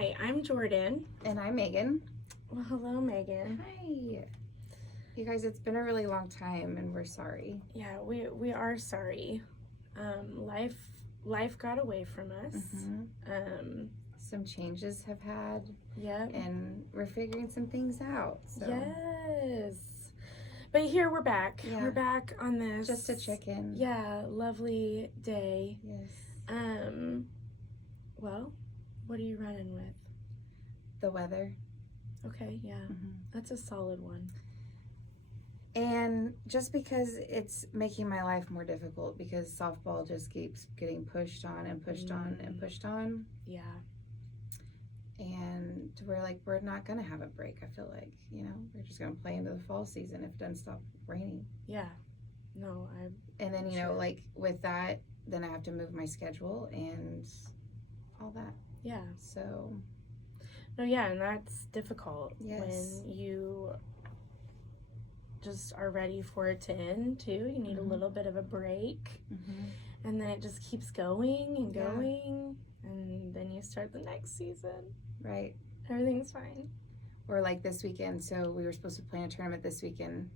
Hi, I'm Jordan. And I'm Megan. Well, hello, Megan. Hi. You guys, it's been a really long time and we're sorry. Yeah, we are sorry. Life got away from us. Some changes have had. Yep. And we're figuring some things out. So. Yes. But here we're back. Yeah. We're back on this. Just to check in. Yeah, lovely day. Yes. Well, what are you running with? The weather. Okay, yeah. That's a solid one. And just because it's making my life more difficult because softball just keeps getting pushed on and pushed on and pushed on. Yeah. And we're not going to have a break, I feel like. We're just going to play into the fall season if it doesn't stop raining. Yeah. No, And then, with that, then I have to move my schedule and all that. Yeah. So. No, yeah, and that's difficult. Yes. When you just are ready for it to end, too. You need a little bit of a break. And then it just keeps going and going. And then you start the next season. Right. Everything's fine. Or like this weekend. So we were supposed to play a tournament this weekend.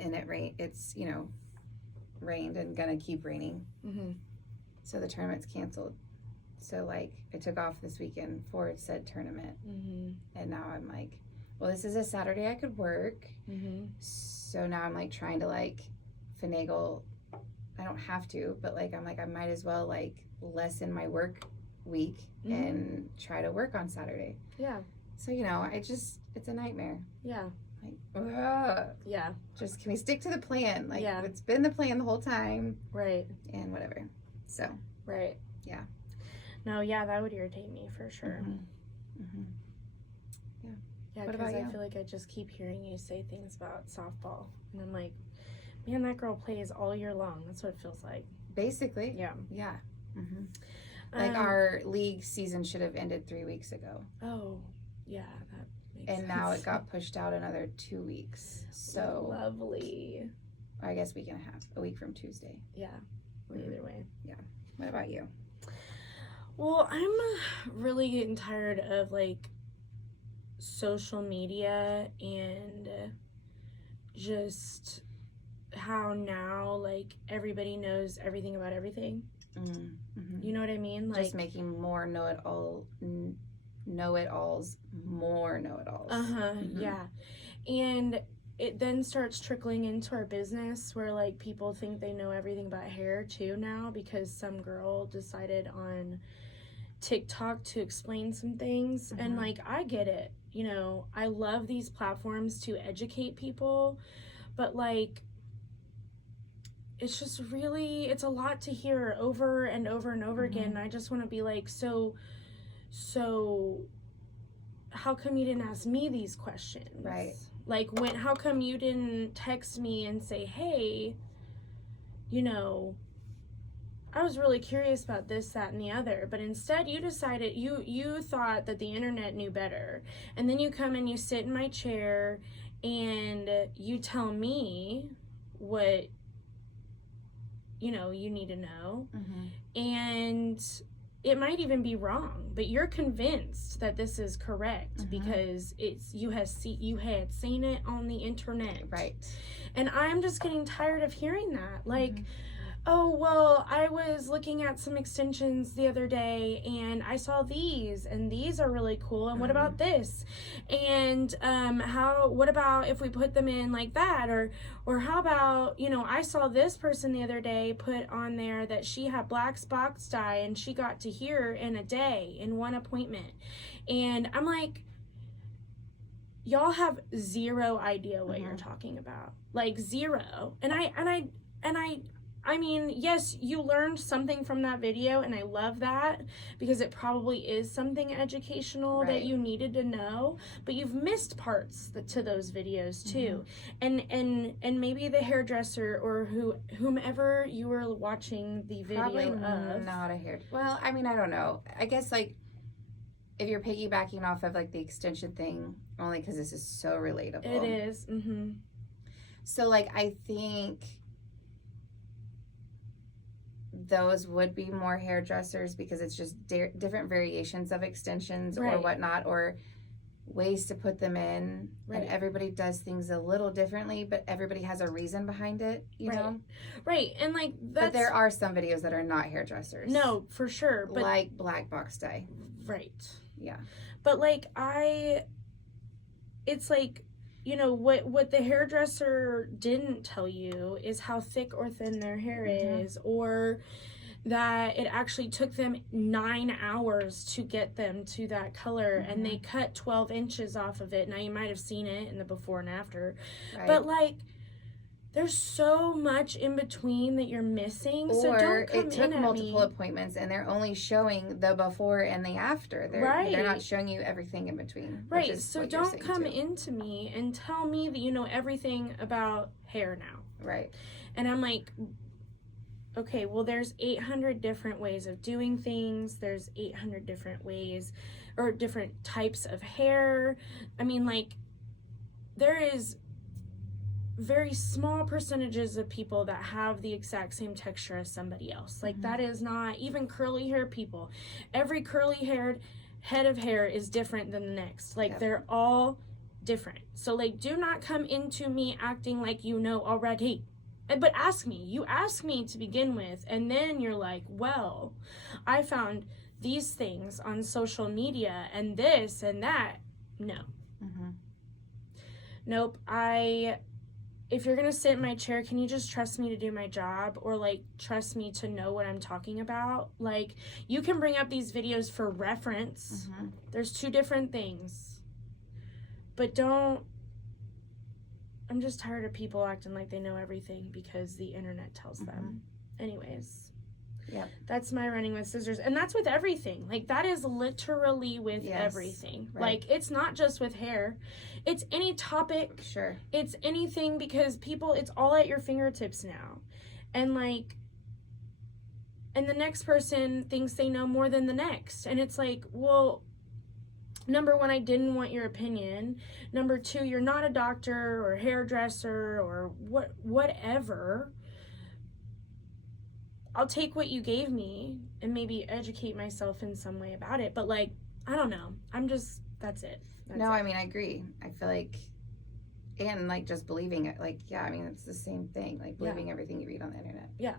And it's rained and gonna keep raining. So the tournament's canceled. So I took off this weekend for said tournament. And now I'm like, well, this is a Saturday I could work. So now I'm trying to finagle. I don't have to, but I'm I might as well lessen my work week and try to work on Saturday. Yeah. So it's a nightmare. Yeah. Yeah. Just can we stick to the plan? Yeah. It's been the plan the whole time. Right. And whatever. So. Right. Yeah. No, yeah, that would irritate me for sure. Yeah. Yeah, what because about I you? feel like I just keep hearing you say things about softball. And I'm like, man, that girl plays all year long. That's what it feels like. Basically. Yeah. Yeah. Our league season should have ended 3 weeks ago. Oh, yeah, that makes sense. And now it got pushed out another 2 weeks. So lovely. I guess week and a half. A week from Tuesday. Yeah. Well, either way. Yeah. What about you? Well, I'm really getting tired of social media and just how now everybody knows everything about everything. You know what I mean? Just making more know-it-alls more know-it-alls. Yeah. And it then starts trickling into our business where people think they know everything about hair too now because some girl decided on TikTok to explain some things. And I get it. I love these platforms to educate people, but it's just really, it's a lot to hear over and over and over again. And I just want to be so how come you didn't ask me these questions? Right. How come you didn't text me and say, hey, I was really curious about this, that, and the other, but instead you decided, you thought that the internet knew better. And then you come and you sit in my chair and you tell me what, you need to know. And it might even be wrong, but you're convinced that this is correct because you had seen it on the internet. Right. And I'm just getting tired of hearing that. Oh, well, I was looking at some extensions the other day and I saw these and these are really cool. And what about this? And what about if we put them in like that? Or how about, I saw this person the other day put on there that she had black spots dye and she got to here in a day in one appointment. And I'm like, y'all have zero idea what you're talking about. Zero. I mean, yes, you learned something from that video, and I love that because it probably is something educational that you needed to know, but you've missed parts to those videos too. And maybe the hairdresser or whomever you were watching the video Probably of. Not a hair. Well, I mean, I don't know. I guess if you're piggybacking off of the extension thing, only because this is so relatable. It is. So I think those would be more hairdressers because it's just different variations of extensions or whatnot, or ways to put them in. And everybody does things a little differently, but everybody has a reason behind it, you know? Right. And like but there are some videos that are not hairdressers. No, for sure. But like black box dye. Right. Yeah. But like it's like, you know, what the hairdresser didn't tell you is how thick or thin their hair is, or that it actually took them 9 hours to get them to that color, and they cut 12 inches off of it. Now, you might have seen it in the before and after, but like, there's so much in between that you're missing. Or so don't come it took in at multiple me. appointments, and they're only showing the before and the after. They're not showing you everything in between. Right. So don't come into me and tell me that you know everything about hair now. Right. And I'm like, okay, well, there's 800 different ways of doing things. There's 800 different ways or different types of hair. I mean, like, there is very small percentages of people that have the exact same texture as somebody else. Like, that is not even curly hair people. Every curly haired head of hair is different than the next. Like, they're all different. So, like, do not come into me acting like you know already. But ask me. You ask me to begin with, and then you're like, well, I found these things on social media and this and that. No. Nope. If you're going to sit in my chair, can you just trust me to do my job, or like trust me to know what I'm talking about? Like, you can bring up these videos for reference. There's two different things. But don't. I'm just tired of people acting like they know everything because the internet tells them. Anyways. Yep. That's my running with scissors. And that's with everything. Like, that is literally with everything. Right. Like, it's not just with hair. It's any topic. Sure. It's anything, because people, it's all at your fingertips now. And, like, and the next person thinks they know more than the next. And it's like, well, number one, I didn't want your opinion. Number two, you're not a doctor or hairdresser or whatever. I'll take what you gave me and maybe educate myself in some way about it. But, like, I don't know. That's it. I mean, I agree. I feel like, and, like, just believing it. Like, yeah, I mean, it's the same thing. Like, believing everything you read on the internet. Yeah.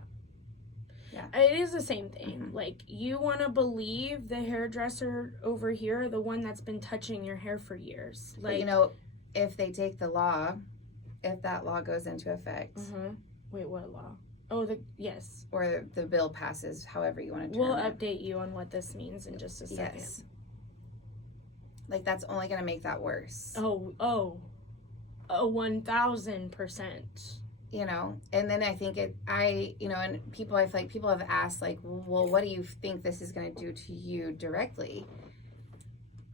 Yeah. It is the same thing. Like, you want to believe the hairdresser over here, the one that's been touching your hair for years. Like, but, you know, if they take the law, if that law goes into effect. Wait, what law? Oh, yes. Or the bill passes, however you want to term We'll it. update you on what this means in just a second. Yes. Like, that's only going to make that worse. Oh, 1,000%. You know, and then I think and people, I feel like people have asked, like, well, what do you think this is going to do to you directly?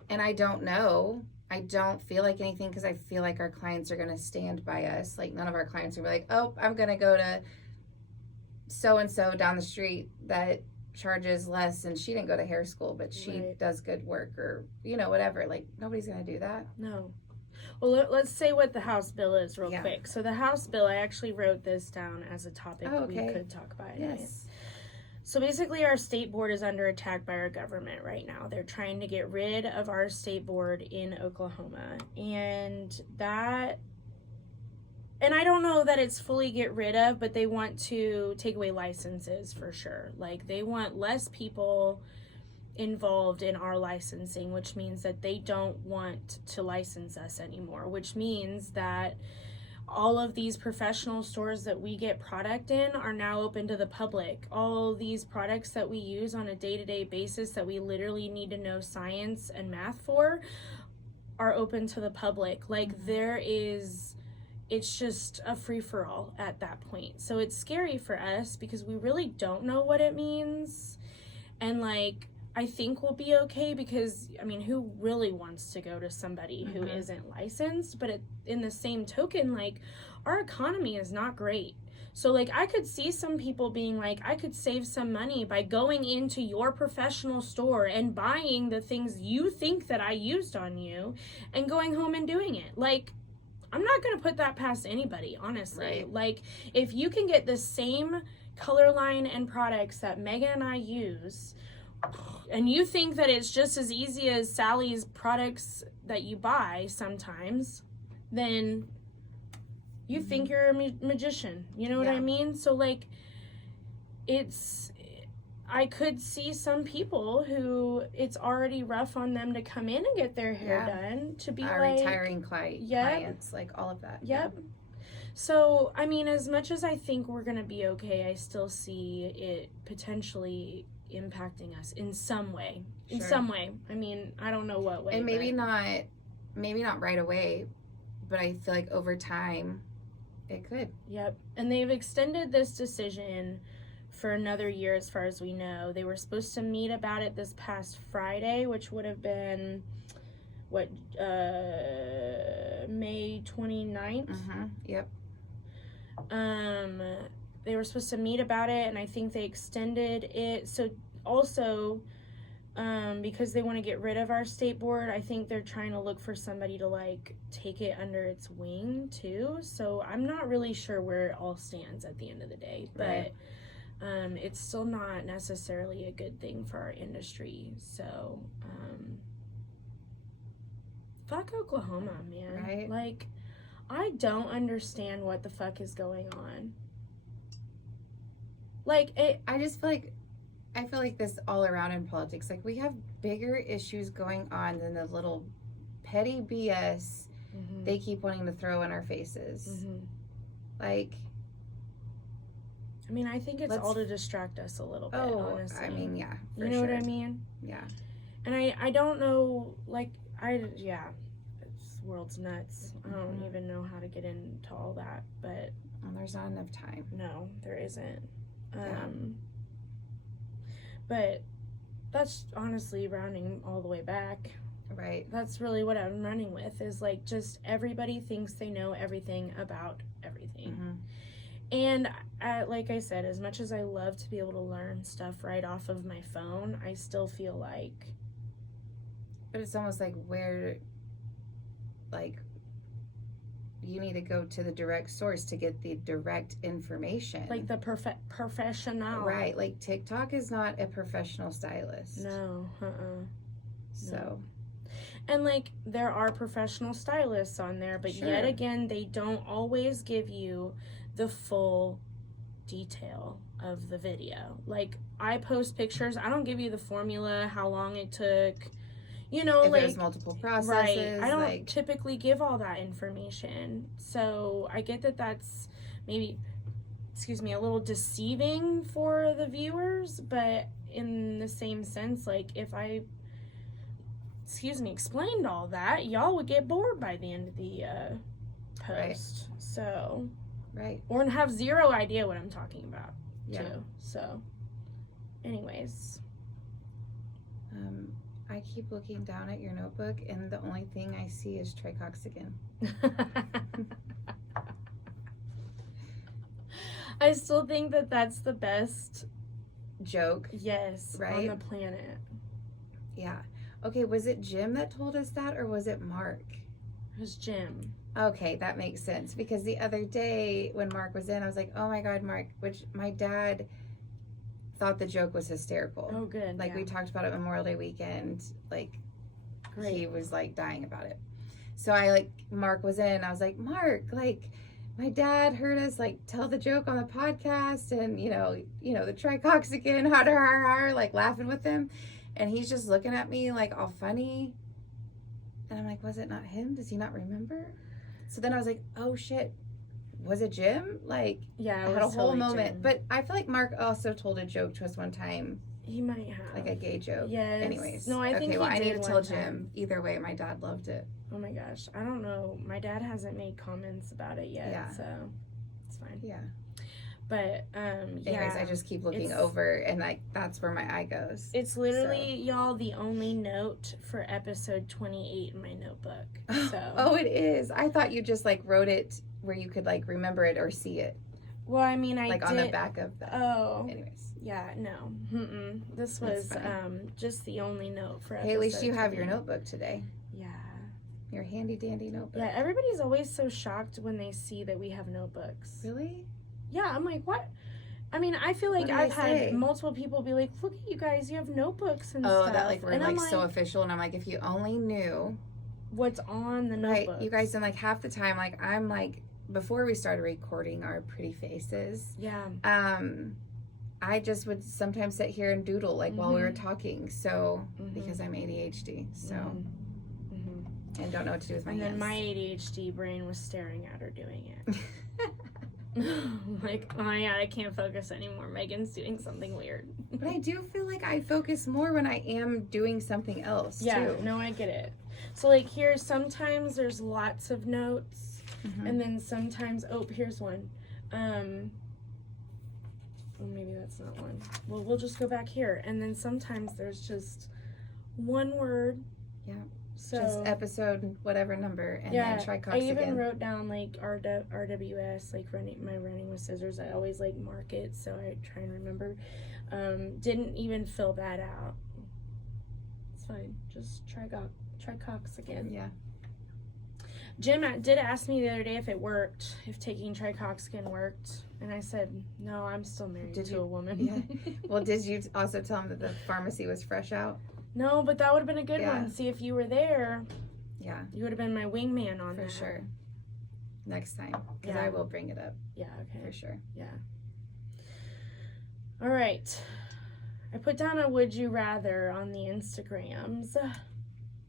And I don't know. I don't feel like anything, because I feel like our clients are going to stand by us. Like, none of our clients are going to be like, oh, I'm going to go to so-and-so down the street that charges less, and she didn't go to hair school, but she does good work, or, you know, whatever. Like, nobody's going to do that. No. Well, let's say what the House bill is real quick. So the House bill, I actually wrote this down as a topic we could talk about. Yes. So basically, our state board is under attack by our government right now. They're trying to get rid of our state board in Oklahoma. And I don't know that it's fully get rid of, but they want to take away licenses for sure. Like, they want less people involved in our licensing, which means that they don't want to license us anymore, which means that all of these professional stores that we get product in are now open to the public. All these products that we use on a day-to-day basis that we literally need to know science and math for are open to the public. Like, it's just a free-for-all at that point. So it's scary for us because we really don't know what it means. And, like, I think we'll be okay because, I mean, who really wants to go to somebody who isn't licensed? But in the same token, like, our economy is not great. So, like, I could see some people being like, I could save some money by going into your professional store and buying the things you think that I used on you and going home and doing it. Like, I'm not going to put that past anybody, honestly. Right. Like, if you can get the same color line and products that Megan and I use, and you think that it's just as easy as Sally's products that you buy sometimes, then you think you're a magician. You know what I mean? So, like, I could see some people who it's already rough on them to come in and get their hair done, to be like retiring clients, like all of that. Yep. Yeah. So, I mean, as much as I think we're going to be okay, I still see it potentially impacting us in some way. In some way. I mean, I don't know what way. And maybe not right away, but I feel like over time it could. Yep. And they've extended this decision for another year as far as we know. They were supposed to meet about it this past Friday, which would have been May 29th. Yep. They were supposed to meet about it, and I think they extended it. So also, because they want to get rid of our state board, I think they're trying to look for somebody to like take it under its wing too. So I'm not really sure where it all stands at the end of the day, but it's still not necessarily a good thing for our industry. So fuck Oklahoma, man. Right. Like, I don't understand what the fuck is going on. Like, I feel like this all around in politics. Like, we have bigger issues going on than the little petty BS they keep wanting to throw in our faces. Like, I mean, I think it's all to distract us a little bit, honestly. I mean, yeah. You know what I mean? Yeah. And I don't know, like, this world's nuts. I don't even know how to get into all that, but... Well, there's not enough time. No, there isn't. But that's honestly rounding all the way back. Right. That's really what I'm running with, is, like, just everybody thinks they know everything about everything. And like I said, as much as I love to be able to learn stuff right off of my phone, I still feel like... But it's almost like you need to go to the direct source to get the direct information. Like the professional. Right. Like, TikTok is not a professional stylist. No. So... No. And, like, there are professional stylists on there, but yet again, they don't always give you the full detail of the video. Like, I post pictures, I don't give you the formula, how long it took, you know, if like... there's multiple processes. Right. I don't typically give all that information. So, I get that that's maybe, a little deceiving for the viewers, but in the same sense, like, if I... explained all that, y'all would get bored by the end of the post. Right. So, right. Or have zero idea what I'm talking about, Yeah. too. So, anyways. I keep looking down at your notebook, and the only thing I see is tricoxygen. I still think that that's the best joke. Yes, right? on the planet. Yeah. Okay, was it Jim that told us that, or was it Mark? It was Jim. Okay, that makes sense, because the other day when Mark was in, I was like, oh my God, Mark, which my dad thought the joke was hysterical. Oh, good. Like, we talked about it Memorial Day weekend. Like, great. He was, like, dying about it. So Mark was in, and I was like, Mark, like, my dad heard us, like, tell the joke on the podcast, and, you know, the tricoxygen, like, laughing with him. And he's just looking at me, like, all funny. And I'm like, was it not him? Does he not remember? So then I was like, oh, shit. Was it Jim? Like, yeah, I had a whole moment. Jim. But I feel like Mark also told a joke to us one time. He might have. Like a gay joke. Yes. Anyways. No, I think he did. I need to tell Jim. Time. Either way, my dad loved it. Oh my gosh. I don't know. My dad hasn't made comments about it yet, so it's fine. Yeah. But, anyways, I just keep looking over, and, like, that's where my eye goes. It's literally, y'all, the only note for episode 28 in my notebook. So. Oh, it is. I thought you just, like, wrote it where you could, like, remember it or see it. Well, I mean, I like, did. on the back of the... Oh. Anyways. Yeah, no. This was just the only note for episode Hey, at least you 28. have your notebook today. Yeah. Your handy-dandy notebook. Yeah, everybody's always so shocked when they see that we have notebooks. Really? Yeah, I'm like, what? I mean, I feel like What did I've I had say? multiple people be like, look at you guys, you have notebooks and Oh, stuff. that like we're and like I'm so official, and I'm like, if you only knew what's on the right, notebooks. you guys, and like half the time, like I'm like before we started recording our pretty faces, Yeah. I just would sometimes sit here and doodle like while we were talking. So because I'm ADHD, so and don't know what to do with my hands. And then my ADHD brain was staring at her doing it. Like, oh yeah, I can't focus anymore. Megan's doing something weird. But I do feel like I focus more when I am doing something else too. No, I get it. So like here, sometimes there's lots of notes, and then sometimes, oh, here's one. Well, maybe that's not one. Well, we'll just go back here, and then sometimes there's just one word. Yeah. So just episode whatever number, and then try Cox I even again. wrote down like RWS, like running with scissors. I always like mark it, so I try and remember. Didn't even fill that out. It's fine. Just try Cox again. Yeah. Jim did ask me the other day if it worked, if taking Tricoxcan worked, and I said no. I'm still married to a woman. Yeah. Well, did you also tell him that the pharmacy was fresh out? No, but that would have been a good one. See, if you were there, yeah, you would have been my wingman on that. For sure. Next time, because I will bring it up. Yeah, okay. For sure. Yeah. All right. I put down a would you rather on the Instagrams.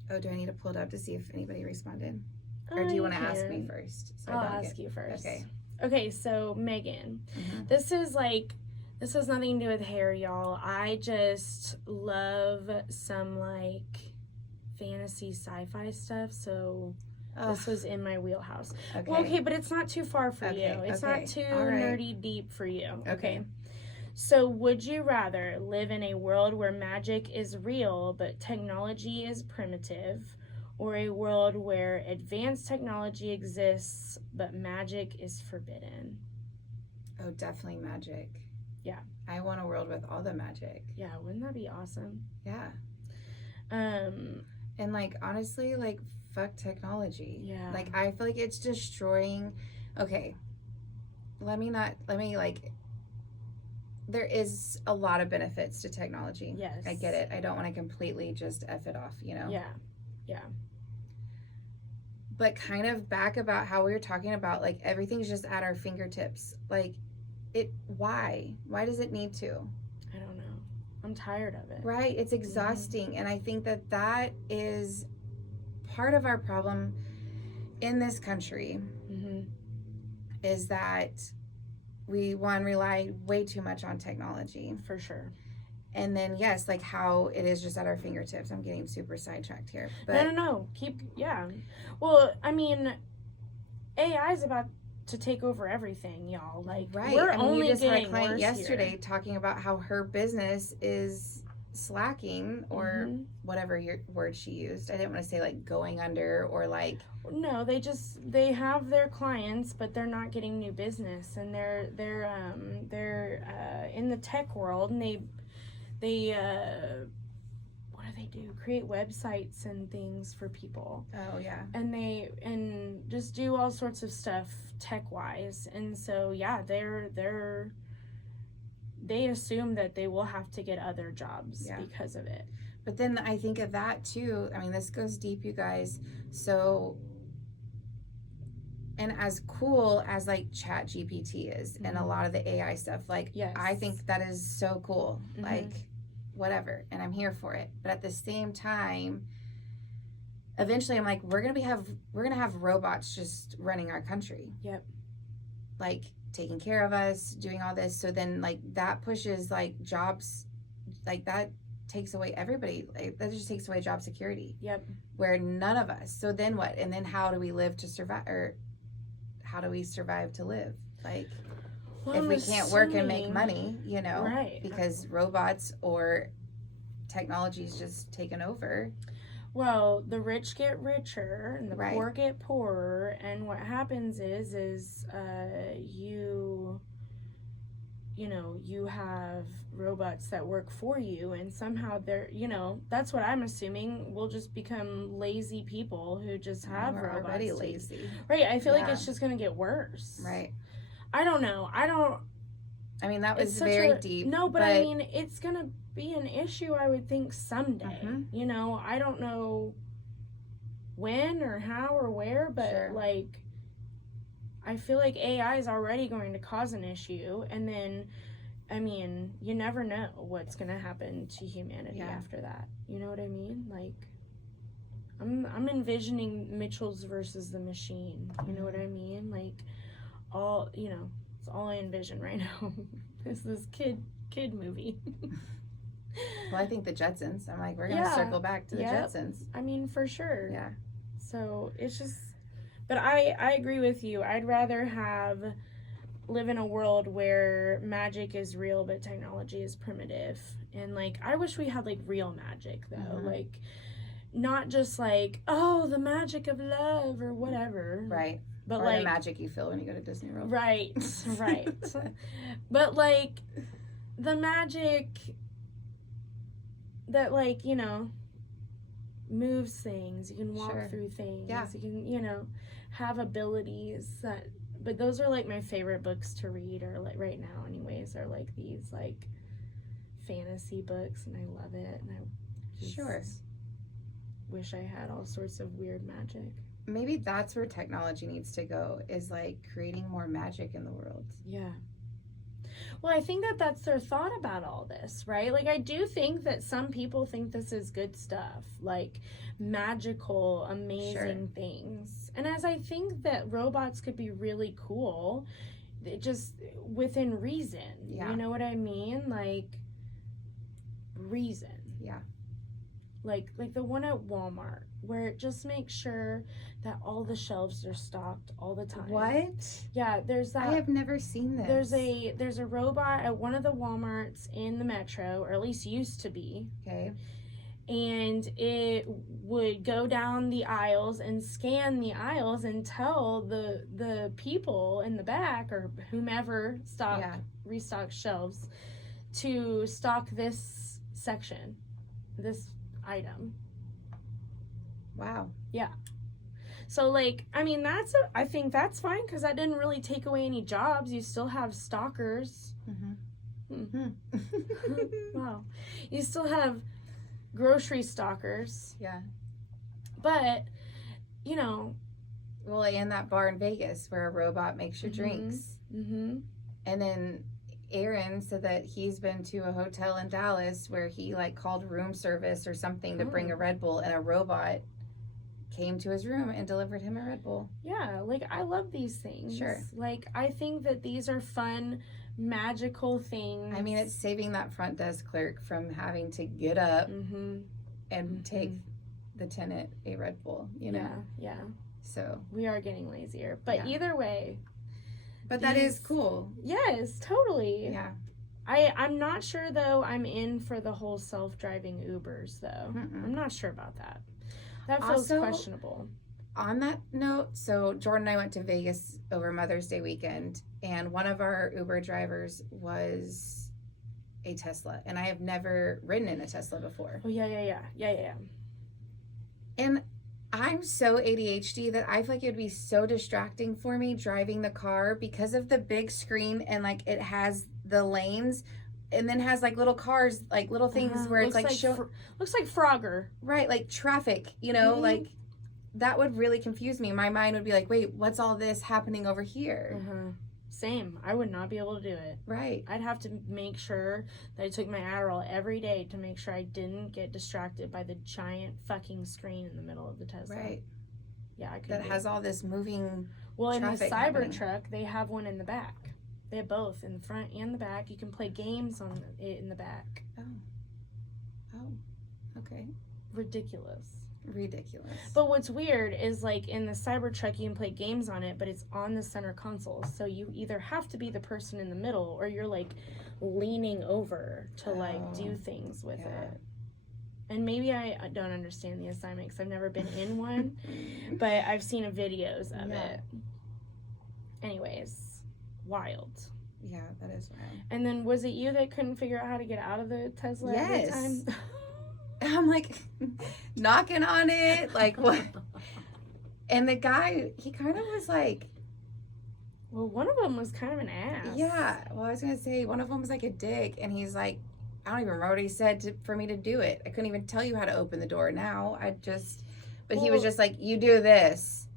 Oh, do I need to pull it up to see if anybody responded? Or do you want to ask me first? So I'll ask you first. Okay. Okay, so Megan, this has nothing to do with hair, y'all. I just love some like fantasy sci-fi stuff, so this was in my wheelhouse. Okay. Well, okay, but it's not too far for you. It's not too nerdy deep for you. Okay. So would you rather live in a world where magic is real but technology is primitive, or a world where advanced technology exists but magic is forbidden? Oh, definitely magic. Yeah. I want a world with all the magic. Yeah, wouldn't that be awesome? Yeah. And like honestly, like fuck technology. Yeah. Like I feel like it's destroying. Okay. Let me like there is a lot of benefits to technology. Yes. I get it. I don't want to completely just F it off, you know? Yeah. Yeah. But kind of back about how we were talking about, like, everything's just at our fingertips. Like, why? Why does it need to? I don't know. I'm tired of it. Right? It's exhausting. And I think that is part of our problem in this country is that we, rely way too much on technology. For sure. And then, yes, like how it is just at our fingertips. I'm getting super sidetracked here. But No. Well, I mean, AI is about to take over everything, y'all. Like, we're only getting worse yesterday here. talking about how her business is slacking or whatever word she used. I didn't want to say like going under or like. No, they have their clients, but they're not getting new business, and they're in the tech world, and they what do? Create websites and things for people. Oh yeah. And just do all sorts of stuff tech wise. And so yeah, they assume that they will have to get other jobs because of it. But then I think of that too. I mean, this goes deep, you guys. So, and as cool as like Chat GPT is and a lot of the AI stuff, like I think that is so cool. Like whatever, and I'm here for it. But at the same time, eventually I'm like, we're gonna have robots just running our country. Yep. Like taking care of us, doing all this. So then like that pushes like jobs, like that takes away everybody. Like that just takes away job security. Yep. Where none of us. So then what? And then how do we live to survive, or how do we survive to live? Like, if we can't work and make money, you know, right? Because robots or technology's just taken over. Well, the rich get richer and the poor get poorer, and what happens is you have robots that work for you, and somehow they're, that's what I'm assuming, we'll just become lazy people who just have We're robots. already lazy. Right, I feel like it's just going to get worse. Right. I don't know. I mean, that was it's such very a, deep. no, but I mean, it's gonna be an issue, I would think, someday. You know, I don't know when or how or where, but like, I feel like AI is already going to cause an issue, and then, I mean, you never know what's gonna happen to humanity after that. You know what I mean? Like, I'm envisioning Mitchell's versus the Machine. You know what I mean? Like, all, you know, it's all I envision right now. Is this kid movie. Well, I think the Jetsons. I'm like, we're gonna circle back to the Jetsons. I mean, for sure. Yeah. So it's just, but I agree with you. I'd rather live in a world where magic is real, but technology is primitive. And like, I wish we had like real magic though, like. Not just like, oh, the magic of love or whatever. Right. But or like the magic you feel when you go to Disney World. Right. Right. But like the magic that, like, you know, moves things. You can walk through things. Yeah. You can, you know, have abilities that, but those are like my favorite books to read, or like right now anyways, are like these like fantasy books, and I love it. And I just wish I had all sorts of weird magic. Maybe that's where technology needs to go, is like creating more magic in the world. Yeah. Well, I think that that's their thought about all this, right? Like, I do think that some people think this is good stuff, like magical, amazing things. And as I think that robots could be really cool, just within reason. Yeah. You know what I mean? Like, reason. Yeah. Like the one at Walmart, where it just makes sure that all the shelves are stocked all the time. What? Yeah, there's that. I have never seen this. There's a robot at one of the Walmarts in the metro, or at least used to be. Okay. And it would go down the aisles and scan the aisles and tell the people in the back, or whomever restock shelves, to stock this section, this item. Wow. Yeah. So, like, I mean, I think that's fine, because that didn't really take away any jobs. You still have stalkers. Wow. You still have grocery stalkers. Yeah. But, you know. Well, and that bar in Vegas where a robot makes your drinks. And then Aaron said that he's been to a hotel in Dallas where he like called room service or something to bring a Red Bull, and a robot came to his room and delivered him a Red Bull. Yeah, like, I love these things. Sure. Like, I think that these are fun, magical things. I mean, it's saving that front desk clerk from having to get up and take the tenant a Red Bull, you know? Yeah. So we are getting lazier. But either way. But that is cool. Yes, totally. Yeah. I'm not sure, though, I'm in for the whole self-driving Ubers, though. I'm not sure about that. That feels also questionable. On that note, so Jordan and I went to Vegas over Mother's Day weekend, and one of our Uber drivers was a Tesla, and I have never ridden in a Tesla before. Oh, yeah. And I'm so ADHD that I feel like it would be so distracting for me driving the car because of the big screen, and like it has the lanes and then has like little cars, like little things where it's like looks like Frogger. Right, like traffic, you know, like that would really confuse me. My mind would be like, wait, what's all this happening over here? Same. I would not be able to do it. Right. I'd have to make sure that I took my Adderall every day to make sure I didn't get distracted by the giant fucking screen in the middle of the Tesla. Right. Yeah, I could. That has all this moving. Well, in the Cybertruck, they have one in the back. They have both, in the front and the back. You can play games on it in the back. Oh. Okay. Ridiculous. But what's weird is, like, in the Cybertruck, you can play games on it, but it's on the center console. So you either have to be the person in the middle, or you're, like, leaning over to, like, do things with it. And maybe I don't understand the assignment because I've never been in one, but I've seen videos of it. Anyways, wild. Yeah, that is wild. And then was it you that couldn't figure out how to get out of the Tesla every time? I'm like knocking on it, like what? And the guy, he kind of was like Well, one of them was kind of an ass. Yeah. Well, I was going to say, one of them was like a dick, and he's like, I don't even remember what he said for me to do it. I couldn't even tell you how to open the door now. But he was just like, you do this.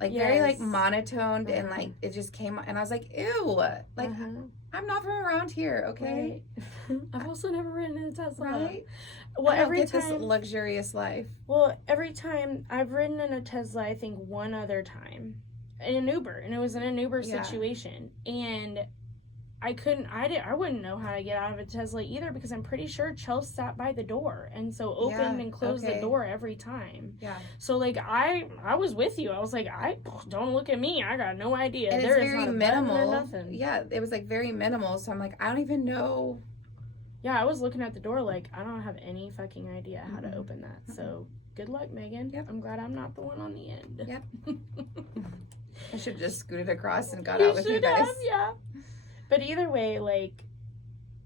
Like, very, like, monotoned, and, like, it just came, and I was like, ew. Like, I'm not from around here, okay? Right. I've also never ridden in a Tesla. Right? Well, every time this luxurious life. Well, every time I've ridden in a Tesla, I think one other time in an Uber, and it was in an Uber situation, and I wouldn't know how to get out of a Tesla either, because I'm pretty sure Chelsea sat by the door and so opened and closed the door every time. Yeah. So like I was with you. I was like, don't look at me. I got no idea. And there it's is very not a minimal. button or nothing. Yeah, it was like very minimal. So I'm like, I don't even know. Yeah, I was looking at the door like, I don't have any fucking idea how to open that. So good luck, Megan. Yep. I'm glad I'm not the one on the end. Yep. I should have just scooted across and got out with you guys. Yeah. But either way, like,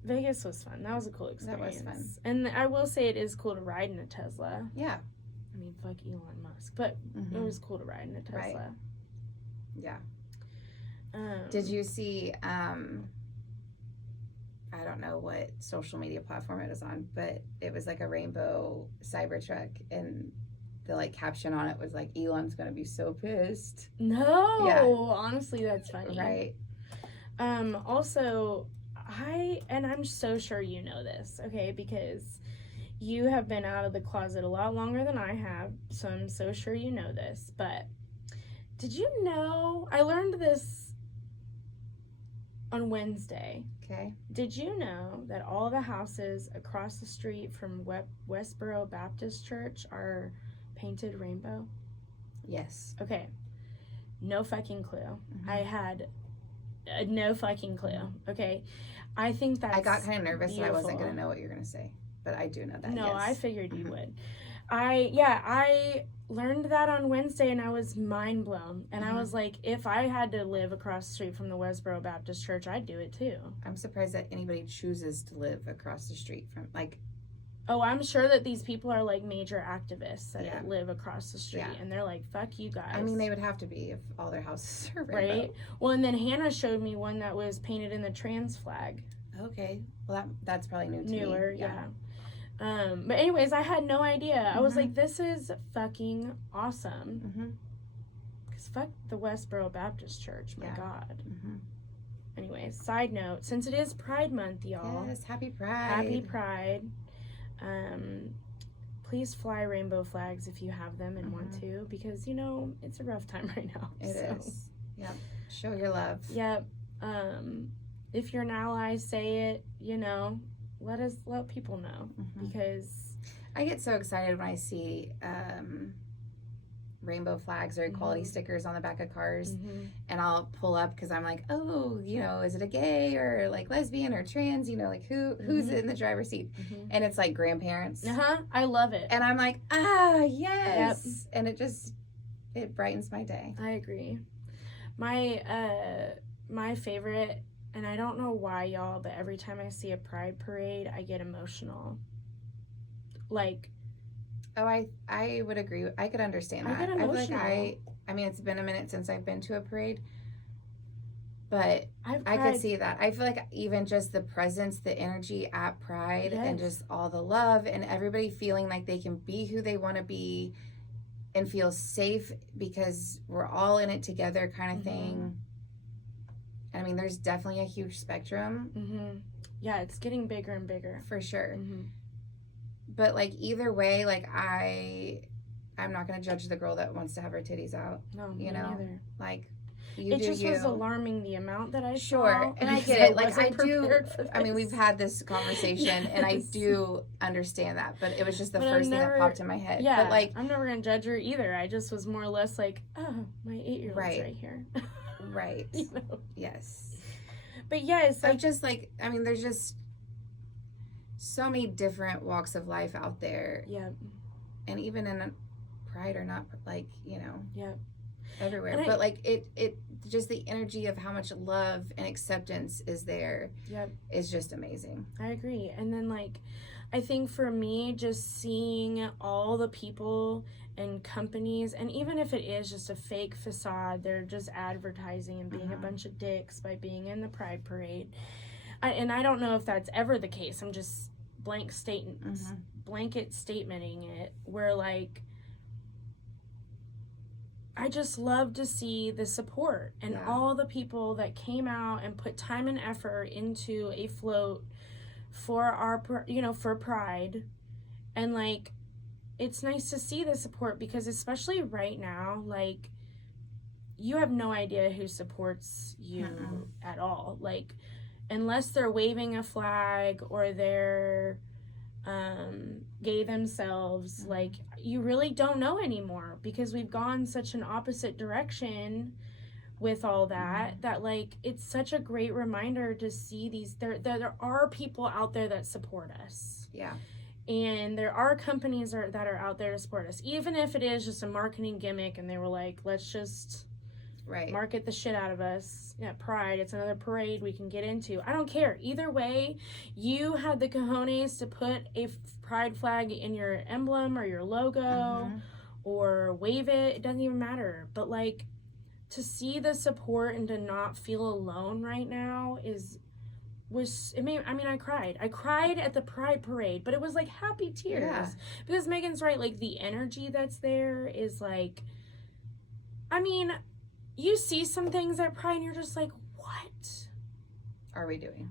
Vegas was fun. That was a cool experience. That was fun. And I will say it is cool to ride in a Tesla. Yeah. I mean, fuck Elon Musk. But it was cool to ride in a Tesla. Right. Yeah. Did you see, I don't know what social media platform it was on, but it was like a rainbow Cybertruck, and the like caption on it was like, Elon's gonna be so pissed. No. Yeah. Honestly, that's funny. Right. Also, I'm so sure you know this, okay, because you have been out of the closet a lot longer than I have, so I'm so sure you know this, but did you know, I learned this on Wednesday. Okay. Did you know that all the houses across the street from Westboro Baptist Church are painted rainbow? Yes. Okay. No fucking clue. I had no fucking clue. Okay. I think that's I got kind of nervous that I wasn't beautiful. going to know what you're going to say, but I do know that. No, yes. I figured you would. I learned that on Wednesday, and I was mind blown. And I was like, if I had to live across the street from the Westboro Baptist Church, I'd do it too. I'm surprised that anybody chooses to live across the street from, like. Oh, I'm sure that these people are like major activists that live across the street, and they're like, fuck you guys. I mean, they would have to be if all their houses are rainbow. Right? Well, and then Hannah showed me one that was painted in the trans flag. Okay. Well, that's probably new to me. Newer, yeah. But anyways, I had no idea. I was like, this is fucking awesome. Because fuck the Westboro Baptist Church, my God. Anyways, side note, since it is Pride Month, y'all. Yes, happy Pride. Happy Pride. Please fly rainbow flags if you have them and want to, because, you know, it's a rough time right now. It is. Yep. Show your love. Yep. If you're an ally, say it, you know, let people know, because I get so excited when I see rainbow flags or equality stickers on the back of cars, and I'll pull up because I'm like, oh, you know, is it a gay or like lesbian or trans, you know, like who's in the driver's seat, and it's like grandparents. I love it, and I'm like, yes. And it brightens my day. I agree. My favorite, and I don't know why, y'all, but every time I see a pride parade, I get emotional. Like, oh, I would agree. I could understand that. I get emotional. I mean, it's been a minute since I've been to a parade, but I could see that. I feel like even just the presence, the energy at Pride, and just all the love and everybody feeling like they can be who they want to be and feel safe because we're all in it together kind of thing. I mean, there's definitely a huge spectrum. Yeah, it's getting bigger and bigger. For sure. But, like, either way, like, I'm not going to judge the girl that wants to have her titties out. No, you know? neither. Like, you it do just you. was alarming the amount that I saw. Sure, and I get it. Like, I do. I mean, we've had this conversation, and I do understand that, but it was just the first thing that popped in my head. Yeah, but, like, I'm never going to judge her either. I just was more or less like, oh, my 8-year-old's right here. Right. You know? Yes. But yes, like, just like, I mean, there's just so many different walks of life out there. Yeah. And even in Pride or not, like, you know. Yeah. everywhere. And but like it just the energy of how much love and acceptance is there. Yep. Is just amazing. I agree. And then like I think for me, just seeing all the people and companies, and even if it is just a fake facade, they're just advertising and being a bunch of dicks by being in the Pride Parade. And I don't know if that's ever the case. I'm just blanket statementing it, where like I just love to see the support and all the people that came out and put time and effort into a float for our, for Pride. And like, it's nice to see the support, because especially right now, like, you have no idea who supports you at all. Like, unless they're waving a flag or they're gay themselves, like, you really don't know anymore, because we've gone such an opposite direction with all that, that like, it's such a great reminder to see these, there are people out there that support us. Yeah. And there are companies that are out there to support us, even if it is just a marketing gimmick and they were like, let's just market the shit out of us at Pride. It's another parade we can get into. I don't care. Either way, you had the cojones to put a Pride flag in your emblem or your logo or wave it. It doesn't even matter. But like, to see the support and to not feel alone right now I cried. I cried at the Pride Parade, but it was like happy tears. Yeah. Because Megan's right, like the energy that's there is like, I mean, you see some things at Pride and you're just like, what are we doing?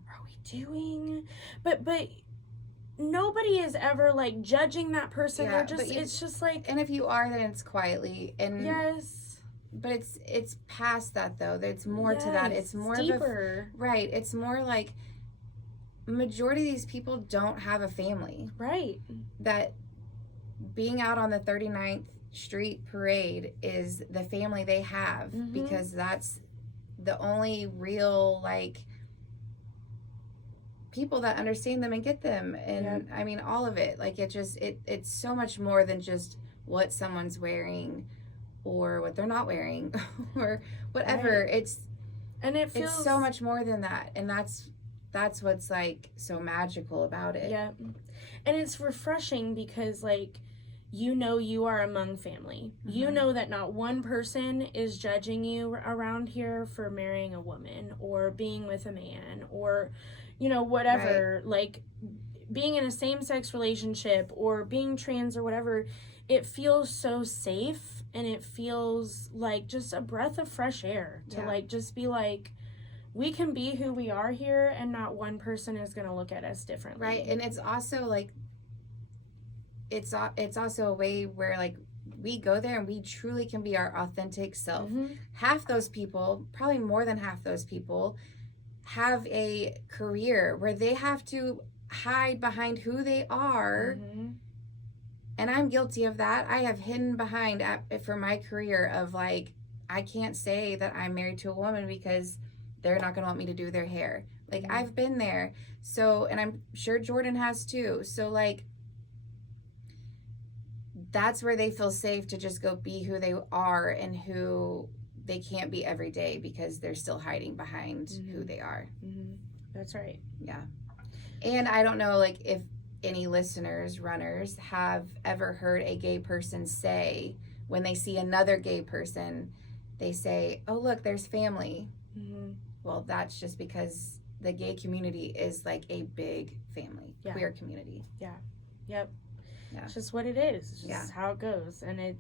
But nobody is ever like judging that person. Yeah, They're just, it's just like, and if you are, then it's quietly. And yes. But it's past that though. There's more to that. It's more deeper. Right. It's more like majority of these people don't have a family. Right. That being out on the 39th Street Parade is the family they have, because that's the only real like people that understand them and get them. And I mean, all of it, like it's so much more than just what someone's wearing or what they're not wearing or whatever. Right. It's so much more than that. And that's what's like so magical about it. Yeah. And it's refreshing because like, you are among family. You know that not one person is judging you around here for marrying a woman or being with a man or, whatever, like being in a same-sex relationship or being trans or whatever. It feels so safe, and it feels like just a breath of fresh air to like just be like, we can be who we are here, and not one person is going to look at us differently. Right. And it's also like, it's also a way where like we go there and we truly can be our authentic self. Half those people, probably more than half those people, have a career where they have to hide behind who they are. And I'm guilty of that. I have hidden behind for my career of like, I can't say that I'm married to a woman because they're not going to want me to do their hair. Like, I've been there. So, and I'm sure Jordan has too. So like, that's where they feel safe to just go be who they are and who they can't be every day because they're still hiding behind who they are. That's right. Yeah. And I don't know, like, if any runners, have ever heard a gay person say, when they see another gay person, they say, oh, look, there's family. Well, that's just because the gay community is like a big family, queer community. Yeah. Yep. Yeah. It's just what it is. It's just how it goes. And it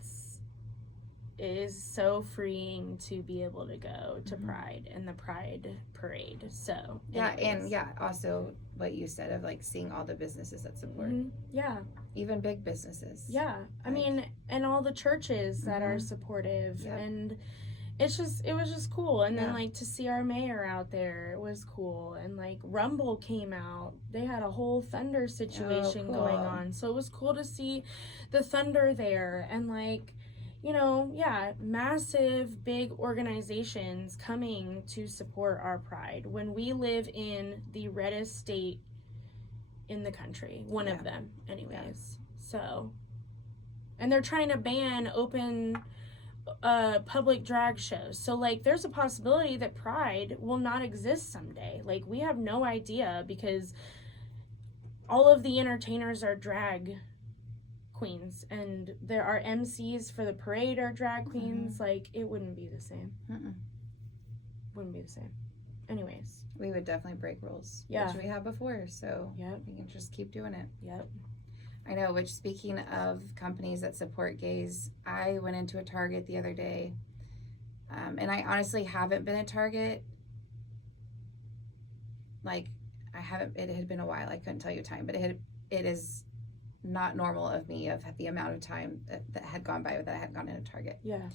is so freeing to be able to go to Pride and the Pride Parade. So and also what you said of like seeing all the businesses that support. Even big businesses. I mean, and all the churches that are supportive. And it was just cool. And then like to see our mayor out there, it was cool. And like Rumble came out, they had a whole thunder situation going on, so it was cool to see the thunder there. And like, massive big organizations coming to support our Pride when we live in the reddest state in the country, one of them anyways. So, and they're trying to ban public drag shows. So, like, there's a possibility that Pride will not exist someday. Like, we have no idea because all of the entertainers are drag queens, and there are MCs for the parade are drag queens. Like, it wouldn't be the same. Wouldn't be the same. Anyways. We would definitely break rules. Yeah. Which we have before, so Yep. we can just keep doing it. Yep. I know, which speaking of companies that support gays, I went into a Target the other day, and I honestly haven't been at Target, like, it had been a while, I couldn't tell you time, but it is not normal of me of the amount of time that had gone by that I had gone into Target. Yeah.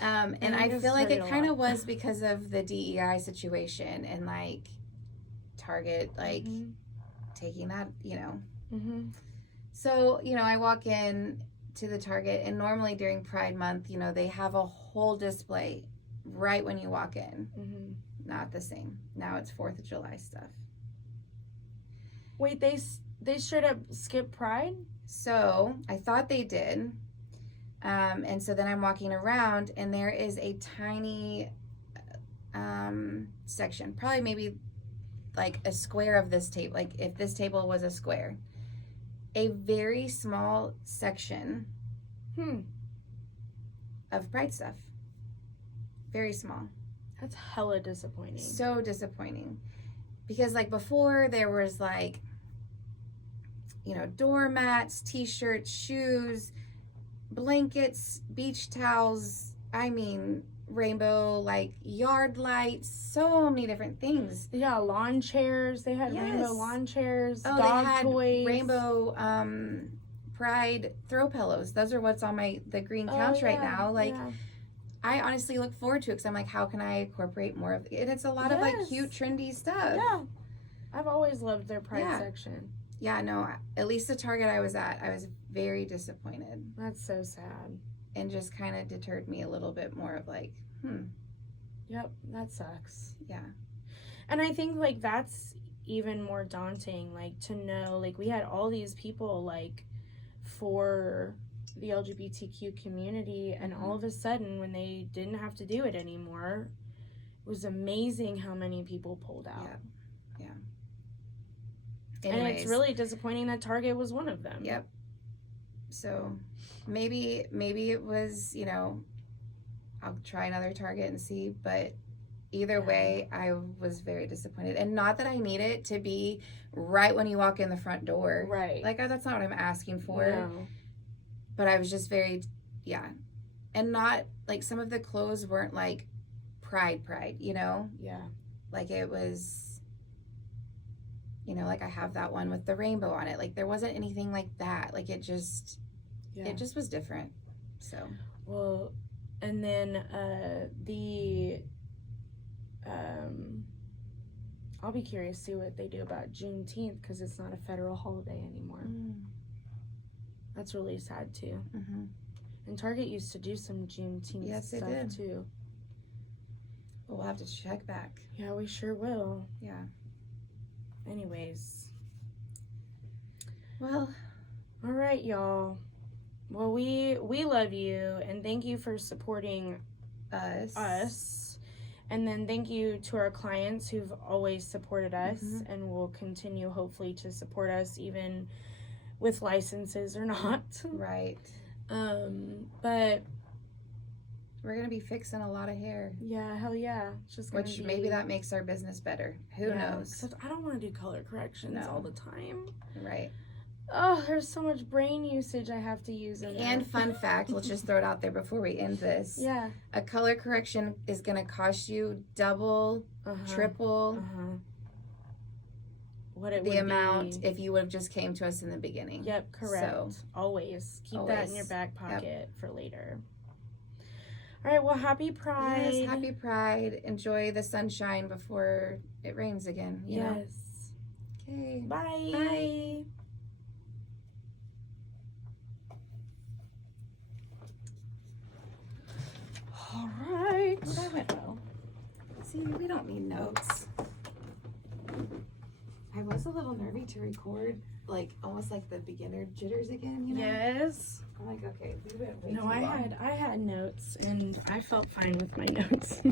And I feel like it kind of was because of the DEI situation and, like, Target, like, taking that, you know. So, you know, I walk in to the Target, and normally during Pride Month, you know, they have a whole display right when you walk in. Not the same. Now it's 4th of July stuff. Wait, they straight up skip Pride? So, I thought they did. And so then I'm walking around, and there is a tiny section, probably maybe like a square of this table, like if this table was a square, a very small section of Pride stuff. Very small. That's hella disappointing. So disappointing. Because, like, before there was, like, you know, doormats, t-shirts, shoes, blankets, beach towels, I mean, rainbow, like, yard lights, so many different things. Yeah, lawn chairs. They had rainbow lawn chairs, dog toys. Rainbow Pride throw pillows. Those are what's on the green couch right now. Like, I honestly look forward to it because I'm like, how can I incorporate more of it? And it's a lot of, like, cute, trendy stuff. Yeah. I've always loved their Pride section. Yeah, no, at least the Target I was at, I was very disappointed. That's so sad. And just kind of deterred me a little bit more of, like, Yep, that sucks. Yeah. And I think, like, that's even more daunting, like, to know, like, we had all these people, like, for the LGBTQ community, and all of a sudden, when they didn't have to do it anymore, it was amazing how many people pulled out. Yeah. Anyways. And it's really disappointing that Target was one of them. Yep. So maybe it was, you know, I'll try another Target and see, but either way, I was very disappointed. And not that I need it to be right when you walk in the front door. Right. Like, that's not what I'm asking for. No. But I was just very, and not, like, some of the clothes weren't, like, pride, you know? Yeah. Like, it was, you know, like, I have that one with the rainbow on it. Like, there wasn't anything like that. Like, it just was different. So. Well, and then I'll be curious to see what they do about Juneteenth, because it's not a federal holiday anymore. That's really sad too. And Target used to do some Juneteenth stuff too. Well, we'll have to check back. Yeah, we sure will. Yeah. Anyways. Well. All right, y'all. Well, we love you, and thank you for supporting us. And then thank you to our clients who've always supported us and will continue, hopefully, to support us even with licenses or not. Right. But we're going to be fixing a lot of hair. Yeah, hell yeah. It's just Which maybe that makes our business better. Who knows? Except I don't want to do color corrections all the time. Right. Oh, there's so much brain usage I have to use in And fun fact, let's just throw it out there before we end this. Yeah. A color correction is going to cost you double, triple what it the would amount be if you would have just came to us in the beginning. Yep, correct. So, always. Keep that in your back pocket for later. All right, well, happy Pride. Yes, happy Pride. Enjoy the sunshine before it rains again. You know? Okay. Bye. Bye. All right. Well, that went well. See, we don't need notes. I was a little nervy to record. like almost like the beginner jitters again, you know? Yes. I'm like, okay, we went way No, too long. I had notes and I felt fine with my notes.